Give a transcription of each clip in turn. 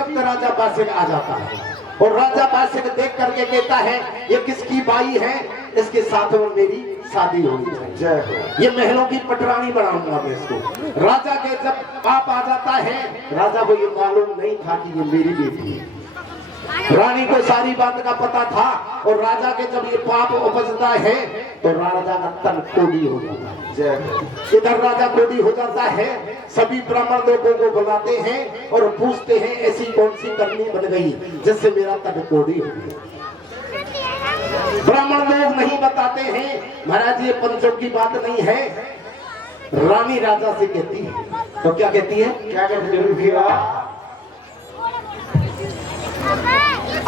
वक्त राजा बासिक आ जाता है और राजा बासिक देख करके कहता है ये किसकी बाई है, इसके साथ में मेरी शादी होनी चाहिए, ये महलों की पटरानी बनाऊंगा मैं इसको। राजा के जब पाप आ जाता है, राजा को ये मालूम नहीं था कि ये मेरी बेटी है। रानी को सारी बात का पता था और राजा के जब ये पाप उपजता है तो राजा का तन कोड़ी हो जाता है। इधर राजा कोड़ी हो जाता है, सभी ब्राह्मण लोगों को बुलाते हैं और पूछते हैं ऐसी कौन सी करनी बन गई जिससे मेरा तन कोड़ी हो गया। ब्राह्मण लोग नहीं बताते हैं, महाराज ये पंचों की बात नहीं है। रानी राजा से कहती है, तो क्या कहती है, क्या कहती है,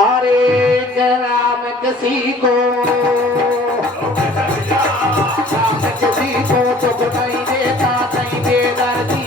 अरे जरा मैं किसी को तो नहीं देता, नहीं दे दर्दी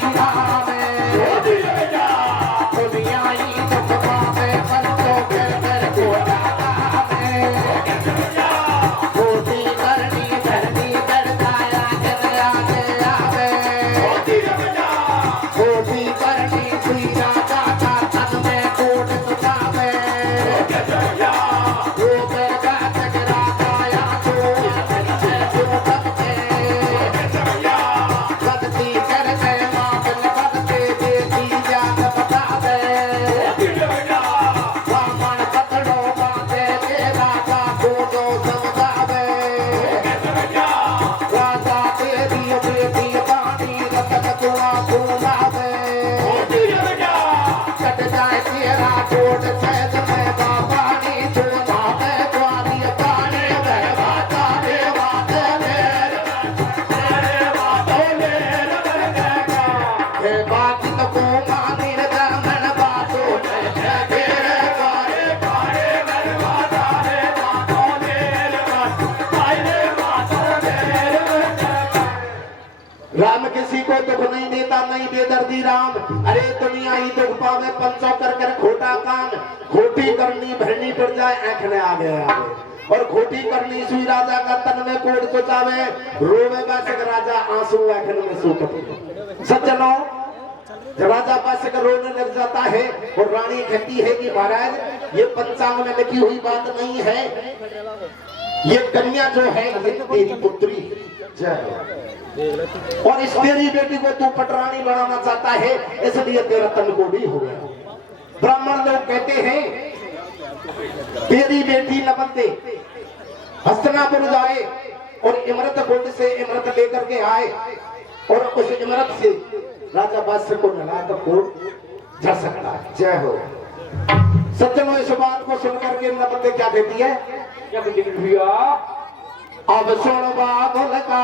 राम किसी को दुख नहीं देता, नहीं बेदर्दी राम। अरे दुनिया ही दुख पावे, पंचों कर खोटा काम। खोटी करनी भरनी पड़ जाए, आंखने आ गया और खोटी करनी सुई राजा का तन में कोट सोचावे, रोवे बासक राजा आंसू आंखन में सूखते। सज्जनों, जब राजा बासक रोने लग जाता है और रानी कहती है कि महाराज ये पंचांग में लिखी हुई बात नहीं है, ये कन्या जो है ये तेरी पुत्री और इस तेरी बेटी को तू पटरानी बनाना चाहता है, इसलिए तेरा तन कोड़ी हो गया। ब्राह्मण लोग कहते हैं तेरी बेटी नबंदे हस्तिनापुर जाए और इमरत कुंड से इमरत लेकर के आए और उस इमरत से राजा बादशाह को नलाए तो कोट झड़ सकता है। जय हो। सज्जनों, इस बात को सुनकर के नबंदे क्या कहती है, क्या कहती है भैया, अब सुन बाबुल का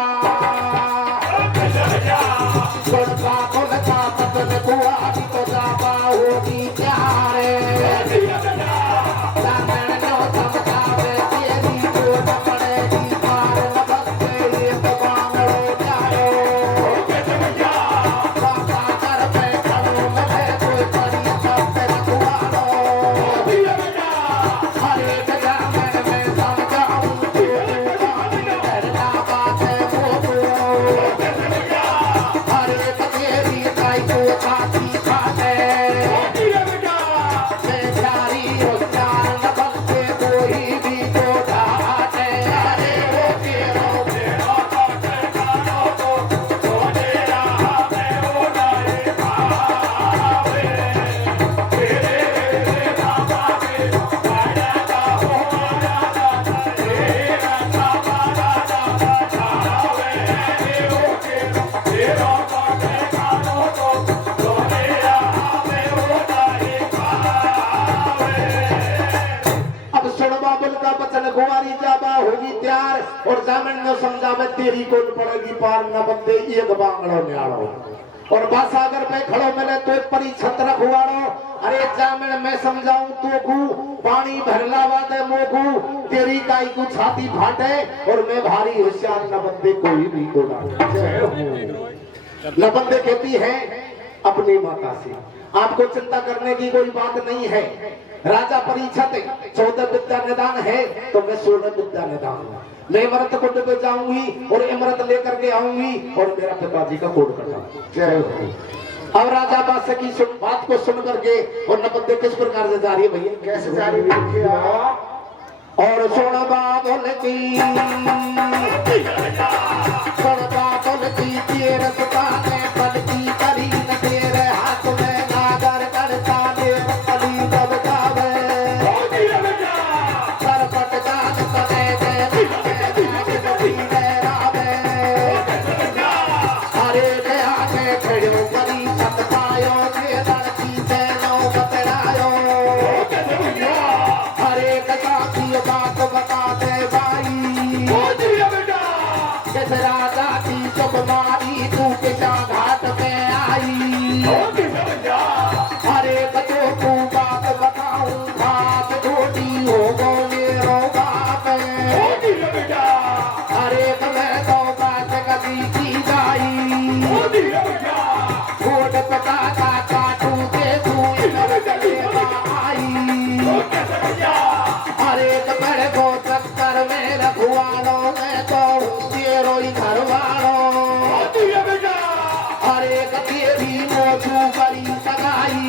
पतन कुआ तो जावा होगी प्यारे और जामन ने समझावे तेरी कोट पड़ेगी पार न बंदे एक बांगड़ो में आड़ो और बासागर पे खड़ो मिले तो परी छत रखवाड़ो। अरे जामन मैं समझाऊं तो को पानी भरलावा दे मोकू, तेरी काई को छाती फाटे और मैं भारी होशियार न बंदे कोई भी को न बंदे कहती है अपनी माता से, आपको चिंता करने की कोई बात नहीं है। राजा परीक्षित 14 विद्या निदान है तो मैं 16 विद्या निदान हूँ। मैं इमरत कुंड पे जाऊंगी और इमरत लेकर के आऊंगी और मेरा पिताजी का कोट कटाऊंगी। जय हो। अब राजा बादशाह की बात को सुन करके और नपद्य किस प्रकार से जा रही है भैया? कैसे जा रही है? और सुन बाबुल की तेरे सुताने पल की करी न तेरे हाथ में नागर करता दे पली जब जावे सरपट जान सने दे अरे गया के खड़ो करी सत पायो के लड़की से नो बतरायो अरे कथा की बात बता दे भाई किस राजा की सुकुमारी तू किसा घाट पे आई अरे बच्चों को बात बताऊं भात धोती हो गो मेरो बाप अरे मैं तो बात कभी की जाई घोट पका का काटू के तू आई अरे बड़े को चक्कर में रखवालो मैं तो तेरो ही घर वालो अरे तेरी मोचू बड़ी सगाई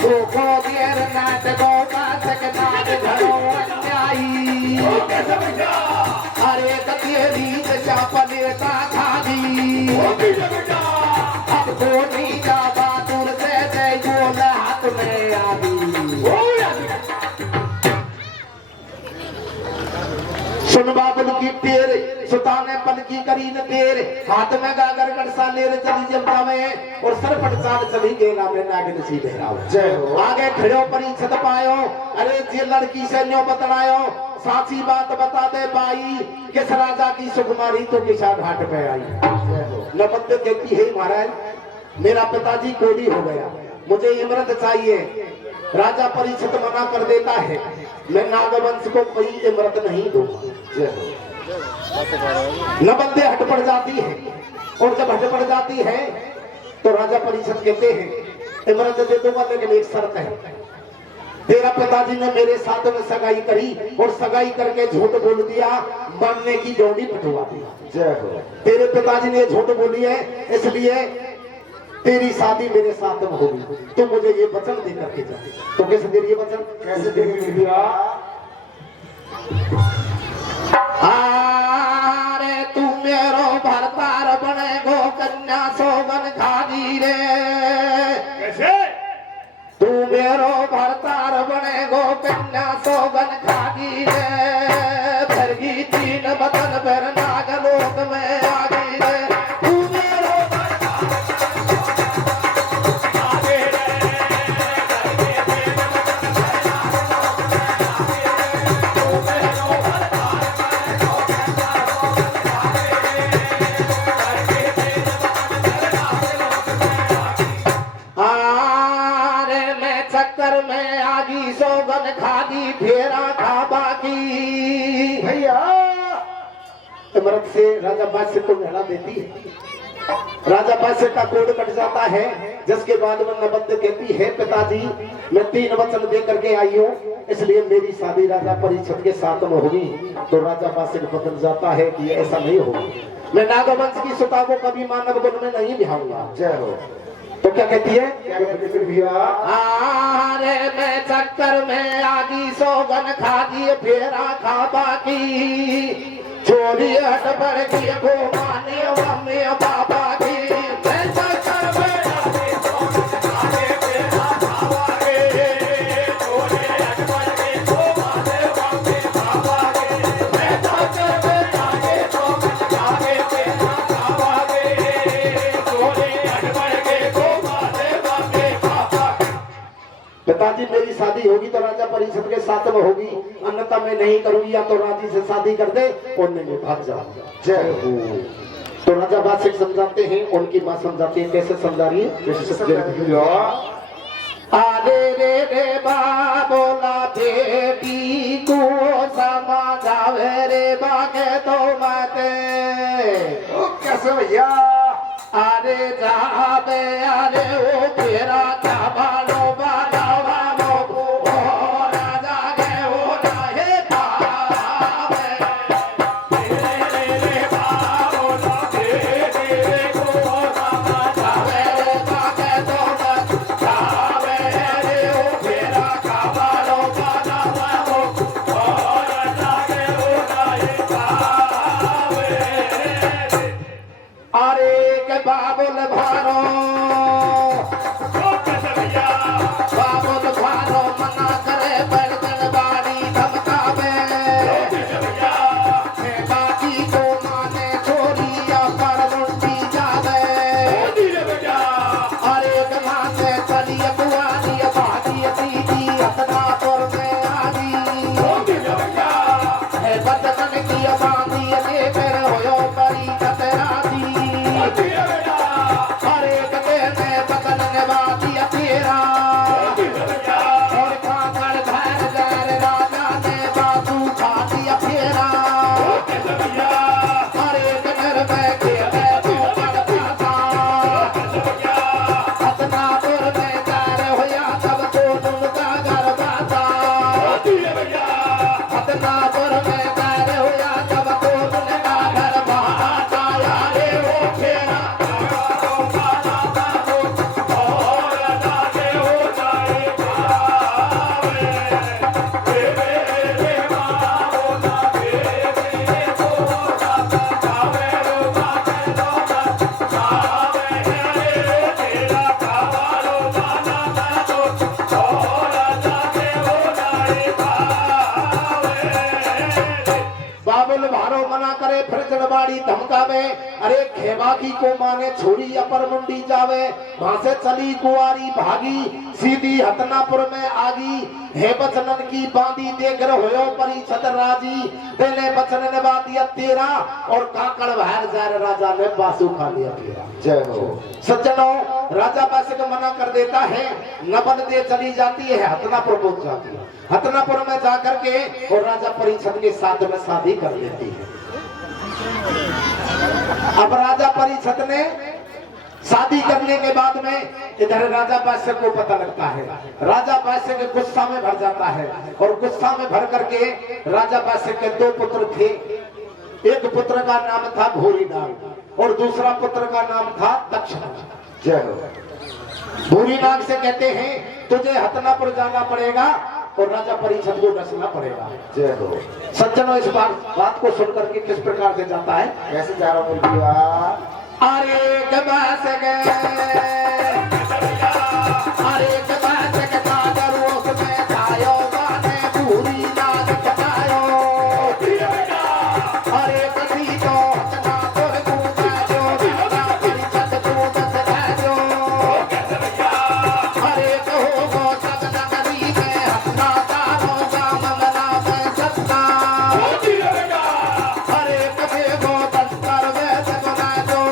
तो को देर नाटकों का सकतार घरों अन्यायी अरे तेरी दशा पलेटा खादी अब तो नहीं जा बहादुर से जय बोल हाथ में आदी सुन बाबुल की तेरे सुताने पल की करी न तेरे हाथ में गागर गड़सा ले चली जमता में और सरपट चाल चली गेला में नागिन सीधे जय हो आगे खड़ो परीक्षित पायो अरे जे लड़की से न्यो बतलायो साची बात बता दे बाई किस राजा की सुकुमारी तो किसा घाट पे आई नपद्य कहती है महाराज मेरा पिताजी कोड़ी हो गया मुझे इमरत चाहिए राजा परीक्षित मना कर देता है मैं नागवंश को कोई इमरत नहीं दूंगा नपद्य हट पड़ जाती है और जब हट पड़ जाती है तो राजा परीक्षित कहते हैं इमरत दे दूंगा लेकिन एक शर्त है तेरा पिताजी ने मेरे साथ में सगाई करी और सगाई करके झूठ बोल दिया बनने की डोरी पटवा दी जय हो तेरे पिताजी ने झूठ बोली है इसलिए तेरी शादी मेरे साथ में होगी तो मुझे ये वचन दे करके जा तो कैसे दे ये वचन कैसे दे अरे तू मेरो भरतार बने गो कन्या सोगन खादी रे कैसे तू मेरो भरतार बने गो कन्या सोगन खादी रे भरगी तीन बदन पर नागलोक में आ गई रे खादी फेरा खाबा की भैया इमरत से राजा बादशाह को नहला देती है राजा बादशाह का कोड कट जाता है जिसके बाद में नपद्य कहती है पिताजी मैं 3 वचन दे करके आई हूँ इसलिए मेरी शादी राजा परीक्षित के साथ में होगी तो राजा बादशाह बदल जाता है कि ऐसा नहीं होगा मैं नागवंश की सुता को कभी मानव गुण में नहीं बिहाऊंगा जय हो तो क्या कहती है अरे मैं चक्कर में आगी सोगन खादी फेरा खाबा की चोरी हट बढ़ की गो माने मम्मी बाबा की मैं चक्कर में आगी सोगन खादी फेरा खाबा की चोरी हट बढ़ की गो माने मम्मी बाबा की मैं चक्कर में आगी सोगन खादी फेरा खाबा की चोरी हट बढ़ की पिताजी मेरी शादी होगी तो राजा परिषद के साथ में होगी अन्यथा मैं नहीं करूंगी या तो राजी से शादी कर दे और नहीं भाग जाऊंगा जय हो तो राजा बादशाह समझाते हैं उनकी मां समझाती है कैसे समझा रही है कैसे समझा आरे रे रे बोला बेटी को समझावे रे बागे तो माते कैसे भैया अरे जाबे अरे ओ तेरा क्या बालो बाला बालो ओ राजा के ओ राहे पावे रे रे रे बालो ना दे को समाचार बनवाड़ी धमकावे, अरे खेवा की को माने छोड़ी अपर मुंडी जावे, वहां से चली कुआरी भागी, सीधी हतनापुर में आगी, हे बचनन की बांधी देख होयो परिषद राजी, देने बचन ने बात दिया तेरा, और काकड़ बाहर जार राजा ने बासु खा लिया तेरा। जय हो। सज्जनों, राजा बासे को मना कर देता है, नबन दे चली जाती है, हतनापुर पहुंच जाती है, हतनापुर में जाकर के और राजा परिषद के साथ में शादी कर लेती है। अब राजा परिषद ने शादी करने के बाद में इधर राजा बादशाह को पता लगता है, राजा बादशाह के गुस्सा में भर जाता है, और गुस्सा में भर करके राजा बादशाह के दो पुत्र थे, एक पुत्र का नाम था भूरीनाग और दूसरा पुत्र का नाम था दक्षनाग। जय हो। भूरीनाग से कहते हैं तुझे हतनापुर जाना पड़ेगा और राजा परिषद को डसना पड़ेगा। जय हो। सज्जनों, इस बात को सुनकर के किस प्रकार से जाता है, कैसे जा रहा हूँ, अरे गबास गए, अरे गबास के सागर उसमें जायो गाने पूरी नाग चलायो, अरे कभी तो हतनापुर कूदा जो राजा परिषद को दस जो, अरे कहो गो सब नगरी में हतना दानों का मंगना में सत्ता, अरे कभी गो दस्तर वैसे बना जो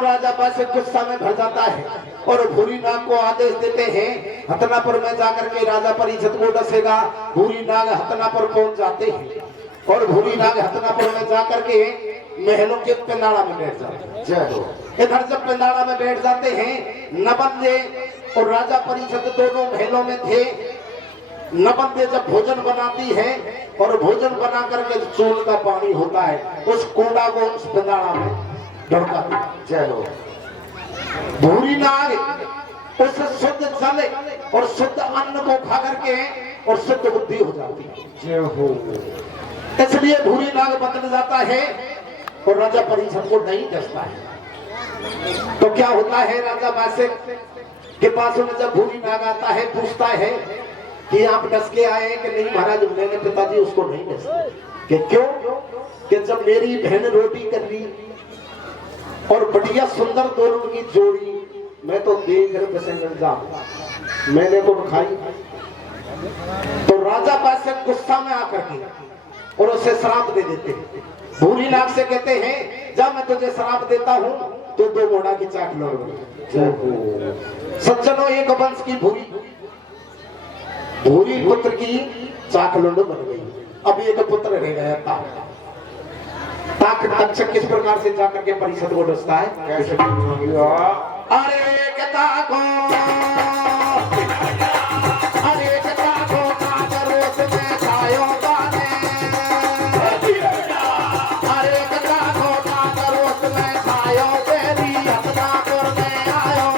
राजा बादशाह गुस्सा में भर जाता है और भूरीनाग को आदेश देते हैं, हतनापुर में जाकर के राजा परिषद को डसेगा। भूरीनाग हतनापुर पहुंच जाते हैं और भूरीनाग हतनापुर में जाकर के महलों के पिंडारा में बैठ जाते हैं। जय हो। इधर जब पिंडारा में बैठ जाते हैं, नबंदे और राजा परिषद दोनों महलों में थे। नबंदे जब भोजन बनाती है और भोजन बना करके चूल का पानी होता है, उस कोड़ा को उस पिंडारा में ढड़का। जय हो। भूरीनाग उस शुद्ध जल और शुद्ध अन्न को खा करके और शुद्ध बुद्धि हो जाती है। जय हो। इसलिए भूरीनाग बदल जाता है और राजा परिषद को नहीं डसता है। तो क्या होता है, राजा बादशाह के पास में जब भूरीनाग आता है, पूछता है कि आप डस के आए कि नहीं महाराज, मैंने पिताजी उसको नहीं डसता। कि क्यों? कि जब मेरी बहन रोटी कर रही और बढ़िया सुंदर दोनों की जोड़ी, मैं तो देख जाऊं, मैंने तो खाई। तो राजा बादशाह गुस्सा में आकर के और उसे श्राप दे देते हैं। भूरीनाग से कहते हैं, जब मैं तुझे श्राप देता हूं तो दो घोड़ा की चाक लड़ोगे। सज्जनों, एक वंश की भूरी पुत्र की चाकलुंड बन गई। अब एक पुत्र रह गया ताक। तक्षक किस प्रकार से जाकर के परिषद को डसता है, कैसे? अरे कता को, अरे कता को कागरोस में छायो गाने, अरे कता को कागरोस में छायो बेरी हतनापुर में आयो,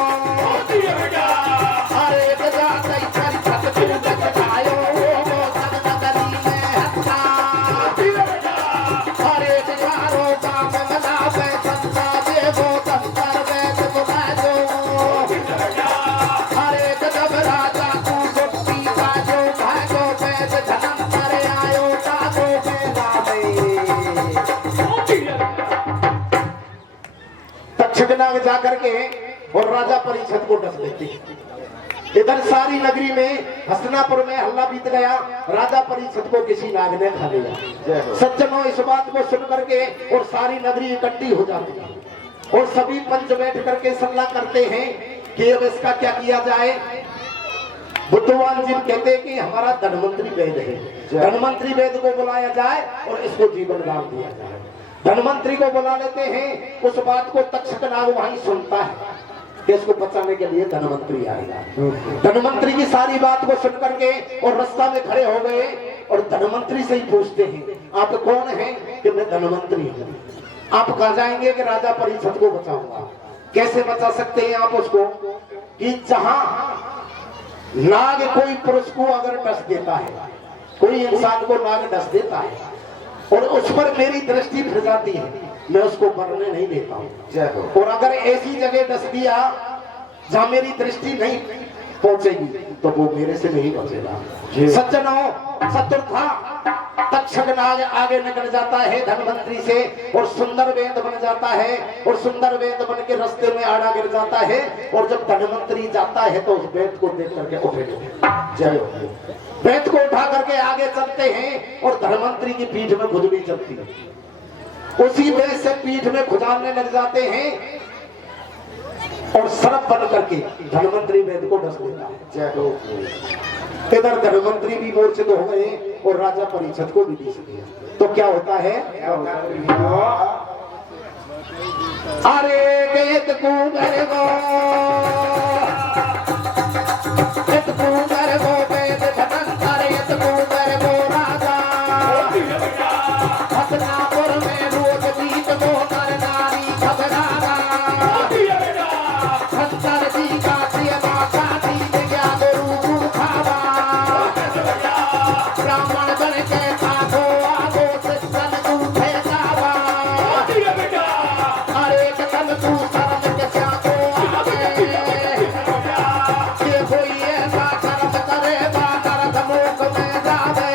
अरे कता कई छत छत छायो वो सब नगरी में हत्ता, अरे चारों काम मना पे संता देवो तंतर वेद बुलाजो, अरे जब राजा तू गुप्ती बाजो भागो वेद धनम कर आयो साधो तक्षक नाग जाकर के और राजा परिषद को डस देती है। इधर सारी नगरी में हसनापुर में हल्ला बीत गया, राजा परिषद को किसी नाग ने खा लिया। सज्जनों इस बात को सुन करके और सारी नगरी इकट्ठी हो जाती है और सभी पंच बैठ करके सलाह करते हैं कि अब इसका क्या किया जाए। बुद्धवान जी कहते हैं कि हमारा धनवंतरी वेद है, धनवंतरी वेद को बुलाया जाए और इसको जीवन दान दिया जाए। धनवंतरी को बुला लेते हैं, उस बात को तक्षक नाग वहीं सुनता है कि इसको बचाने के लिए धनवंतरी आएगा। धनवंतरी की सारी बात को सुन करके और रास्ता में खड़े हो गए और धनवंतरी से ही पूछते हैं आप कौन हैं? कि मैं धनवंतरी हूँ। आप कहा जाएंगे कि राजा परिषद को बचाऊंगा। कैसे बचा सकते हैं आप उसको? कि जहां नाग कोई पुरुष को अगर डस देता है, कोई इंसान को नाग डस देता है और उस पर मेरी दृष्टि फिर जाती है, मैं उसको मरने नहीं देता हूँ। और अगर ऐसी जगह डस दिया जहां मेरी दृष्टि नहीं पहुंचेगी तो वो मेरे से नहीं बचेगा। सज्जनों, चतुर्था तक्षक नाग आगे निकल जाता है धनवंतरी से और सुंदर वेद बन जाता है और सुंदर वेद बन के रास्ते में आड़ा गिर जाता है। और जब धनवंतरी जाता है तो उस वेद को देख करके उठे, जय हो। वेद को उठा करके आगे चलते हैं और धनवंतरी की पीठ में खुजली चलती है। उसी वेद से पीठ में खुजाने लग जाते हैं और सर्प बन करके धनवंतरी वेद को डस देता है। जय हो। इधर धनवंतरी भी मूर्छित हो गए और राजा परिषद को भी दिस दिया। तो क्या होता है? अरे वेद कुंवर गो, वेद कुंवर गो, वेद धनंतर वेद कुंवर गो राजा। हसनापुर में रोज बीत गो नर नारी घबराना। शंकर जी का सेवा शादी गया गुरु खावा। ब्राह्मण बन के खाधो आगो सिस्टम दूठे जावा। अरे कदम तू शर्म के साथो आगे, ये कोई ऐसा कर्म करे बाकर धमोक में जावे।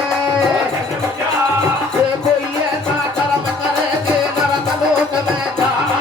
ये कोई ऐसा कर्म करे के नरक लोक में जावे।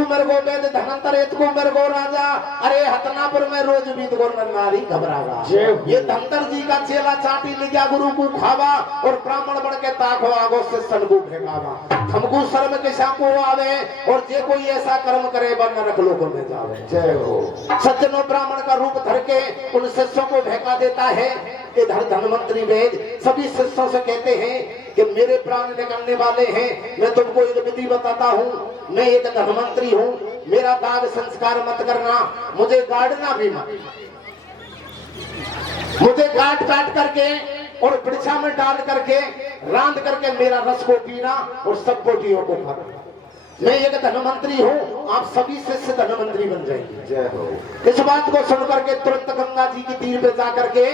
अरे वो तेरा राजा। अरे हतनापुर में रोज बीत गो नारी घबरावा। ये धनंतर जी का चेला चाटी ले गया गुरु को खावा और ब्राह्मण बन के ताको आगो से सन को फेंकावा। हमको शर्म के सामो आवे और जे कोई ऐसा कर्म करे वह नरक लोक में जावे। जय हो। सज्जनों, ब्राह्मण का रूप धर के उन शिष्यों को फेंका देता है। इधर धनवंतरी वेद सभी शिष्यों से कहते हैं कि मेरे प्राण निकलने वाले हैं, मैं तुमको एक विधि बताता हूँ। मैं एक धनवंतरी हूँ, मेरा दाग संस्कार मत करना, मुझे गाड़ना भी मत। मुझे काट काट करके और वृक्षा में डाल करके रांध करके मेरा रस को पीना और सब कोटियों को खाना। मैं एक धनवंतरी हूँ, आप सभी शिष्य धनवंतरी बन जाएंगे। जय हो। इस बात को सुन करके तुरंत गंगा जी की तीर पे जा करके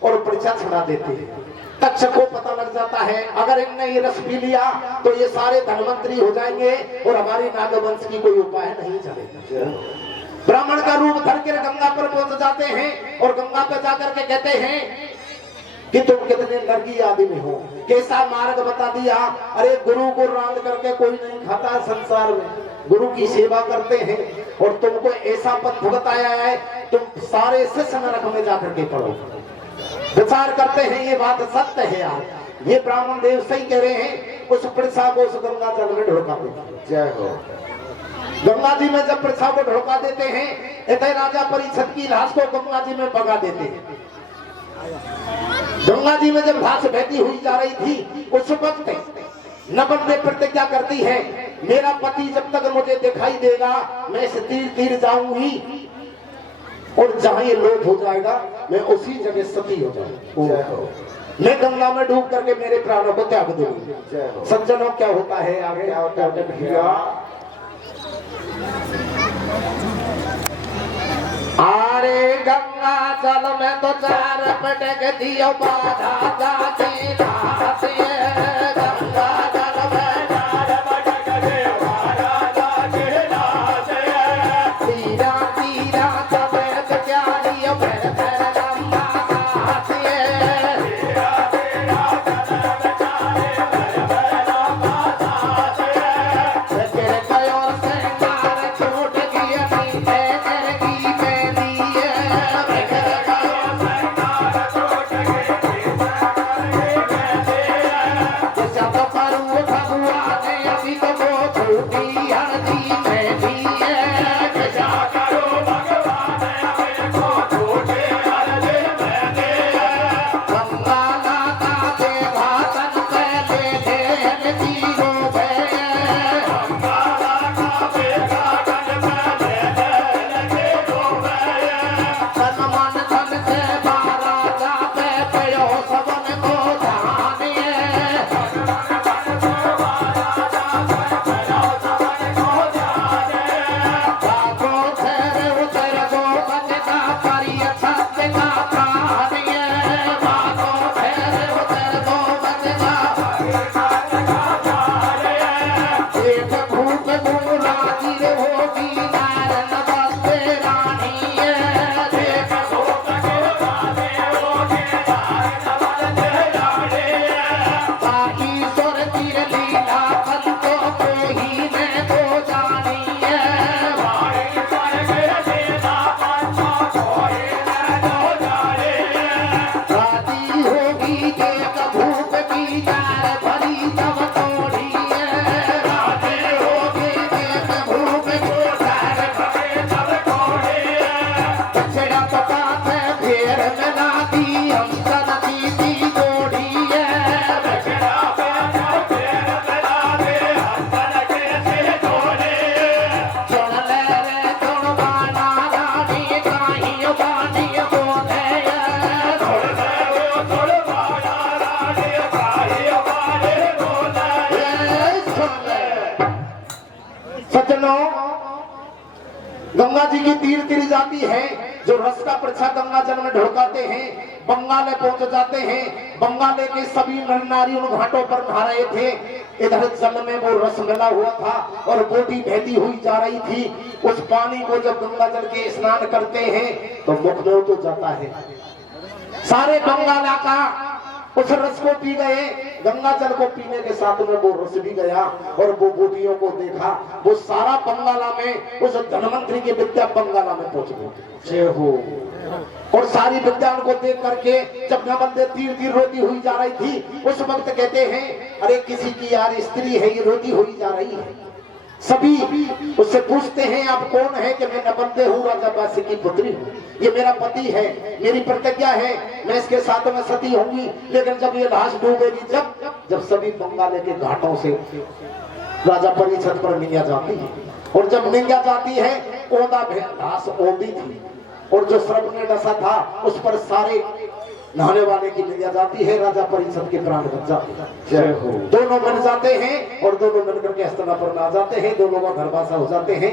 और वृक्षा छड़ा देते हैं। तक्षक को पता लग जाता है अगर इनने ये रस पी लिया तो ये सारे धनवंतरी हो जाएंगे और हमारी नागवंश की कोई उपाय नहीं चलेगा। ब्राह्मण का रूप धर के गंगा पर पहुंच जाते हैं और गंगा पर जाकर के कहते हैं कि तुम कितने नरकी आदमी हो, कैसा मार्ग बता दिया। अरे गुरु को रांध करके कोई नहीं खाता संसार में, गुरु की सेवा करते हैं और तुमको ऐसा पथ बताया है, तुम सारे शिष्य नरक में जाकर के पड़ो। विचार करते हैं ये बात सत्य है यार, ये ब्राह्मण देव सही कह रहे हैं। उस प्रसा को उस गंगा जल में ढोका देते। जय हो। गंगा जी में जब प्रसा को ढोका देते हैं, इधर राजा परिषद की लाश को गंगा जी में बगा देते हैं। गंगा जी में जब लाश बहती हुई जा रही थी उस वक्त नबन ने प्रतिज्ञा करती है, मेरा पति जब तक मुझे दिखाई देगा मैं इस तीर तीर जाऊंगी और जहां ये लोप हो जाएगा मैं उसी जगह सती हो जाऊंगी। मैं गंगा में डूब करके मेरे प्राणों को त्याग दूंगी। सज्जनों, क्या होता है आगे? क्या होता है भैया? अरे गंगा जल में तो चार पटक दियो बाधा जाके नहाते गंगा जल में चार पटक दियो बाधा जाके नहाते तीरा तीरा सफेद क्यारियों में गंगा नहाते तीरा तीरा सफेद क्यारियों में गंगा नहाते तेरे कयो सिंगार छूट गया नीचे गंगा जी की तीर तीर जाती है जो रस का प्रच्छा गंगा जल में ढुड़काते हैं बंगाले पहुंच जाते हैं। बंगाले के सभी नर नारी उन घाटों पर नहा रहे थे। इधर जल में वो रस मिला हुआ था और बोटी बहती हुई जा रही थी। उस पानी को जब गंगा जल के स्नान करते हैं तो मुख में तो जाता है। सारे बंगाला का उस रस को पी गए। गंगा जल को पीने के साथ में वो रस भी गया और वो बोटियों को देखा। वो सारा बंगाला में उस धनवंतरी की विद्या बंगाला में पहुंच गई और सारी विद्या उनको देख करके जब नवंदे तीर तीर रोती हुई जा रही थी उस वक्त कहते हैं अरे किसी की यार स्त्री है ये रोती हुई जा रही है। सभी उससे पूछते हैं आप कौन है कि मैं नवंदे हूँ राजा बासी की पुत्री हूँ। ये मेरा पति है मेरी प्रतिज्ञा है मैं इसके साथ में सती होंगी। लेकिन जब ये लाश डूबेगी जब सभी बंगाले के घाटों से राजा परिषद पर निया जाती है और जब निया जाती है ओंदा लाश ओंदी थी और जो सर्प ने डसा था उस पर सारे नहाने वाले की निया जाती है। राजा परिषद के प्राण बच जाते हैं। दोनों मिल जाते हैं और दोनों मिलकर के हस्तिनापुर में आ जाते हैं। दोनों का घरवासा हो जाते हैं।